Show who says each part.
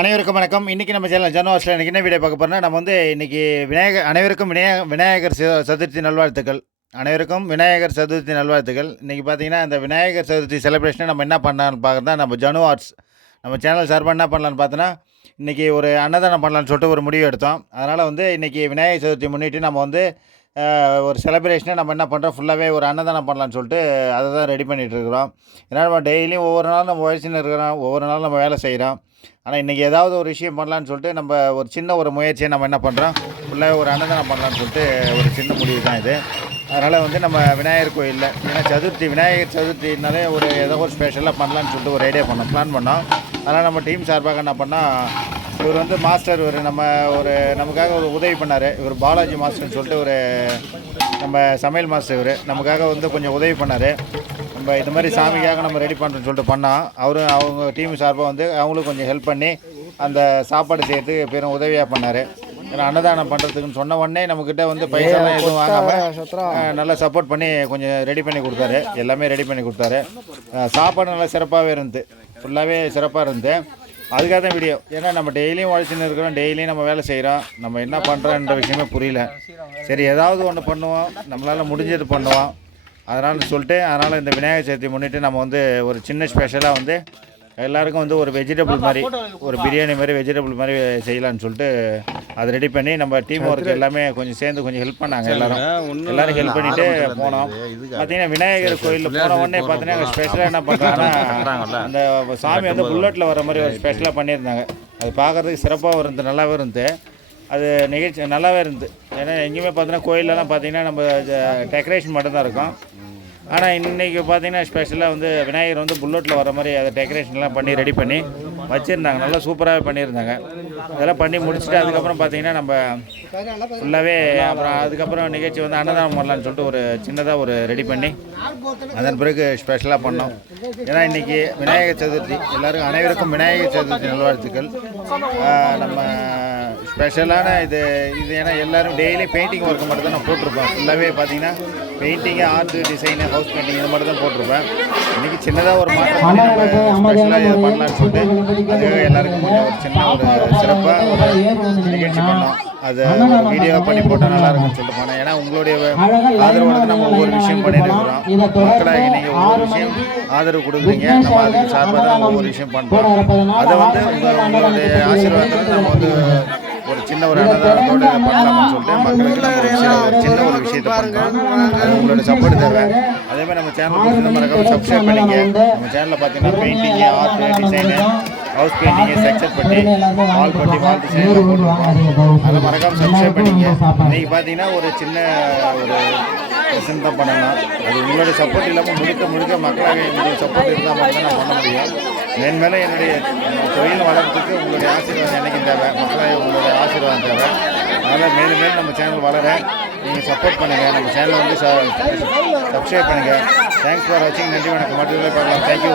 Speaker 1: அனைவருக்கும் வணக்கம். இன்றைக்கி நம்ம சேனல் ஜனவாசில் இன்றைக்கி என்ன வீடியோ பார்க்க போகிறோம்னா நம்ம வந்து இன்றைக்கி விநாயகர் அனைவருக்கும் விநாயக விநாயகர் சதுர்த்தி நல்வாழ்த்துக்கள். அனைவருக்கும் விநாயகர் சதுர்த்தி நல்வாழ்த்துக்கள். இன்றைக்கி பார்த்தீங்கன்னா இந்த விநாயகர் சதுர்த்தி செலிப்ரேஷனை நம்ம என்ன பண்ணலான்னு பார்க்குறதா நம்ம ஜனு ஆர்ட்ஸ் நம்ம சேனல் சார்பாக என்ன பண்ணலான்னு பார்த்தோன்னா இன்றைக்கி ஒரு அன்னதானம் பண்ணலான்னு சொல்லிட்டு ஒரு முடிவு எடுத்தோம். அதனால் வந்து இன்றைக்கி விநாயகர் சதுர்த்தி முன்னிட்டு நம்ம வந்து ஒரு செலிப்ரேஷனை நம்ம என்ன பண்ணுறோம் ஃபுல்லாகவே ஒரு அன்னதானம் பண்ணலான்னு சொல்லிட்டு அதை தான் ரெடி பண்ணிகிட்டு இருக்கிறோம். ஏன்னா நம்ம டெய்லியும் ஒவ்வொரு நாளும் நம்ம வயசுன்னு இருக்கிறோம் ஒவ்வொரு நாளும் நம்ம வேலை செய்கிறோம் ஆனால் இன்றைக்கி ஏதாவது ஒரு விஷயம் பண்ணலான்னு சொல்லிட்டு நம்ம ஒரு சின்ன ஒரு முயற்சியை நம்ம என்ன பண்ணுறோம் உள்ளே ஒரு அன்னதானம் பண்ணலான்னு சொல்லிட்டு ஒரு சின்ன முடிவு தான் இது. அதனால் வந்து நம்ம விநாயகர் கோயிலில் ஏன்னா சதுர்த்தி விநாயகர் சதுர்த்தினாலே ஒரு ஏதோ ஒரு ஸ்பெஷலாக பண்ணலான்னு சொல்லிட்டு ஒரு ஐடியா பண்ணோம் பிளான் பண்ணோம். அதனால் நம்ம டீம் சார்பாக என்ன பண்ணால் இவர் வந்து மாஸ்டர் இவர் நம்ம ஒரு நமக்காக ஒரு உதவி பண்ணார். இவர் பாலாஜி மாஸ்டர்னு சொல்லிட்டு ஒரு நம்ம சமையல் மாஸ்டர் இவர். நமக்காக வந்து கொஞ்சம் உதவி பண்ணார். நம்ம இது மாதிரி சாமிக்காக நம்ம ரெடி பண்ணுறோன்னு சொல்லிட்டு பண்ணோம் அவரும் அவங்க டீம் சார்பாக வந்து அவங்களும் கொஞ்சம் ஹெல்ப் பண்ணி அந்த சாப்பாடு செய்யறதுக்கு பெரும் உதவியாக பண்ணார். ஏன்னா அன்னதானம் பண்ணுறதுக்குன்னு சொன்ன உடனே நம்மக்கிட்ட வந்து பைசாலாம் எதுவும் வாங்காமல் நல்லா சப்போர்ட் பண்ணி கொஞ்சம் ரெடி பண்ணி கொடுத்தாரு. எல்லாமே ரெடி பண்ணி கொடுத்தாரு. சாப்பாடு நல்லா சிறப்பாகவே இருந்து ஃபுல்லாகவே சிறப்பாக இருந்து அதுக்காக தான் வீடியோ ஏன்னா நம்ம டெய்லியும் உழைச்சின்னு இருக்கிறோம். டெய்லியும் நம்ம வேலை செய்கிறோம் நம்ம என்ன பண்ணுறோன்ற விஷயமே புரியல. சரி ஏதாவது ஒன்று பண்ணுவோம். நம்மளால் முடிஞ்சது பண்ணுவோம். அதனால் சொல்லிட்டு அதனால் இந்த விநாயகர் சதுர்த்தி முன்னிட்டு நம்ம வந்து ஒரு சின்ன ஸ்பெஷலாக வந்து எல்லாருக்கும் வந்து ஒரு வெஜிடபிள் மாதிரி ஒரு பிரியாணி மாதிரி வெஜிடபிள் மாதிரி செய்யலாம்னு சொல்லிட்டு அதை ரெடி பண்ணி நம்ம டீம் ஒர்க் எல்லாமே கொஞ்சம் சேர்ந்து கொஞ்சம் ஹெல்ப் பண்ணாங்க எல்லாரும். எல்லாரும் ஹெல்ப் பண்ணிட்டு போனோம். பார்த்தீங்கன்னா விநாயகர் கோயிலில் போன உடனே பார்த்தீங்கன்னா அங்கே ஸ்பெஷலாக என்ன பண்ணுறாங்கன்னா அந்த சாமி வந்து புல்லட்டில் வர மாதிரி ஒரு ஸ்பெஷலாக பண்ணியிருந்தாங்க. அது பார்க்கறதுக்கு சிறப்பாகவும் இருந்து நல்லாவே இருந்து அது நிகழ்ச்சி நல்லாவே இருந்து ஏன்னா எங்கேயுமே பார்த்தீங்கன்னா கோயிலெல்லாம் பார்த்தீங்கன்னா நம்ம டெக்கரேஷன் மட்டும்தான் இருக்கும். ஆனால் இன்றைக்கி பார்த்தீங்கன்னா ஸ்பெஷலாக வந்து விநாயகர் வந்து புல்லட்டில் வர மாதிரி அதை டெக்கரேஷன்லாம் பண்ணி ரெடி பண்ணி வச்சுருந்தாங்க. நல்லா சூப்பராகவே பண்ணியிருந்தாங்க. இதெல்லாம் பண்ணி முடிச்சுட்டு அதுக்கப்புறம் பார்த்தீங்கன்னா நம்ம ஃபுல்லாகவே அப்புறம் அதுக்கப்புறம் நிகழ்ச்சி வந்து அன்னதானம் பண்ணலான்னு சொல்லிட்டு ஒரு சின்னதாக ஒரு ரெடி பண்ணி அதன் பிறகு ஸ்பெஷலாக பண்ணோம். ஏன்னா இன்றைக்கி விநாயகர் சதுர்த்தி எல்லாருக்கும் அனைவருக்கும் விநாயகர் சதுர்த்தி நல்வாழ்த்துக்கள். நம்ம ஸ்பெஷலான இது இது ஏன்னா எல்லாரும் டெய்லி பெயிண்டிங் ஒர்க் மட்டும் தான் நான் போட்டிருப்பேன். ஃபுல்லாகவே பார்த்தீங்கன்னா painting art design house painting இது மட்டும் தான் போட்டிருப்பேன். இன்றைக்கி சின்னதாக ஒரு மாற்றம் ஸ்பெஷலாக இது பண்ணலான்னு சொல்லிட்டு அதுக்காக எல்லாருக்கும் கொஞ்சம் ஒரு சின்ன ஒரு சிறப்பாக ஒரு நிகழ்ச்சி பண்ணோம் அது வீடியோ பண்ணி போட்டால் நல்லா இருக்கும்னு சொல்லிட்டு போனேன். ஏன்னா உங்களுடைய ஆதரவோட நம்ம ஒவ்வொரு விஷயம் பண்ணிட்டு இருக்கிறோம். மக்களாகி நீங்கள் ஒவ்வொரு விஷயம் ஆதரவு கொடுக்குறீங்க. நம்ம அதுக்கு சார்பாக தான் ஒவ்வொரு விஷயம் பண்ணுறோம் அதை வந்து உங்கள் உங்களுடைய ஆசீர்வாதத்தில் நம்ம வந்து ஒரு சின்ன ஒரு அன்னதானத்தோடு இதை பண்ணலாம்னு சொல்லிட்டு மக்களுக்கு நம்ம ஒரு விஷயம் ஒரு சின்ன ஒரு விஷயத்தை பண்ணுறோம் அது உங்களோட சப்போர்ட் தேவை அதே மாதிரி நம்ம சேனல் பிடிச்சிருந்தா மறக்காம சப்ஸ்கிரைப் பண்ணிங்க நம்ம சேனலில் பார்த்தீங்கன்னா painting art design house painting structure பண்ணி வால் பட்டி வால் டிசைன் போட்டிருக்கோம். அதை மறக்காம சப்ஸ்கிரைப் பண்ணிங்க இன்றைக்கி பார்த்தீங்கன்னா ஒரு சின்ன ஒரு பிரசன்ட் தான் பண்ணலாம். அது உங்களுடைய சப்போர்ட் இல்லாமல் முழுக்க முழுக்க மக்களாக என்னுடைய சப்போர்ட் இருந்தால் மட்டும் நான் பண்ண முடியும். மேன்மேலும் என்னுடைய தொழில் வளர்றதுக்கு உங்களுடைய ஆசீர்வாதம் என்னைக்கும் தேவை. மக்களாக அதனால் மேலும் மேலும் நம்ம சேனல் வளர நீங்கள் சப்போர்ட் பண்ணுங்கள் நம்ம சேனலை வந்து சப்ஸ்கிரைப் பண்ணுங்கள் தேங்க்ஸ் ஃபார் வாட்சிங் நன்றி வணக்கம். மட்டும் பார்க்கலாம். தேங்க்யூ